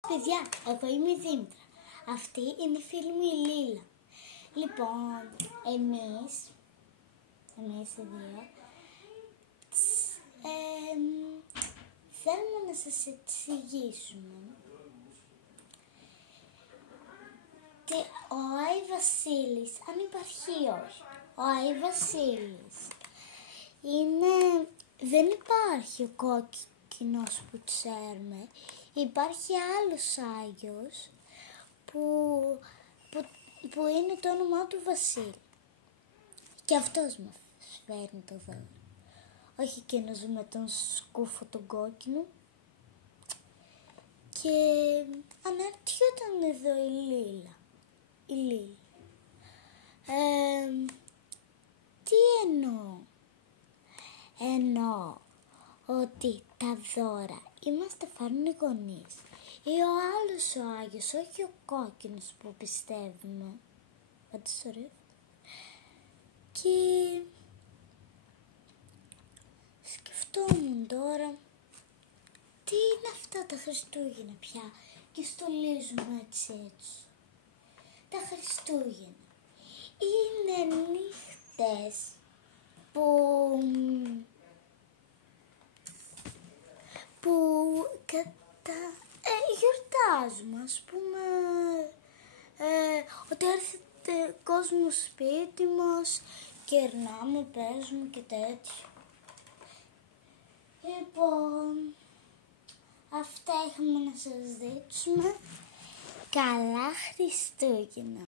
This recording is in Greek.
Παιδιά, εγώ είμαι η Δήμητρα. Αυτή είναι η φίλη μου η Λίλα. Λοιπόν, εμείς οι δύο, θέλουμε να σας εξηγήσουμε ότι ο Άι Βασίλης, αν υπάρχει ή όχι, ο Άι Βασίλης δεν υπάρχει ο κόκκινος που ξέρουμε. Υπάρχει άλλος Άγιος που είναι το όνομά του Βασίλη. Και αυτός μας φέρνει το δώρο. Όχι εκείνος με τον σκούφο τον κόκκινο. Και αναρωτιόταν εδώ η Λίλα. Τι εννοώ? Εννοώ ότι τα δώρα είμαστε φέρνουν οι γονείς ή ο άλλος ο Άγιος, όχι ο κόκκινος που πιστεύουμε. Πάντως ωραίο. Και σκεφτόμουν τώρα, τι είναι αυτά τα Χριστούγεννα πια και στολίζουμε έτσι. Τα Χριστούγεννα είναι νύχτες που γιορτάζουμε, ας πούμε, ότι έρχεται κόσμο σπίτι μας, κερνάμε, παίζουμε και τέτοια. Λοιπόν, αυτά είχαμε να σας δείξουμε. Καλά Χριστούγεννα!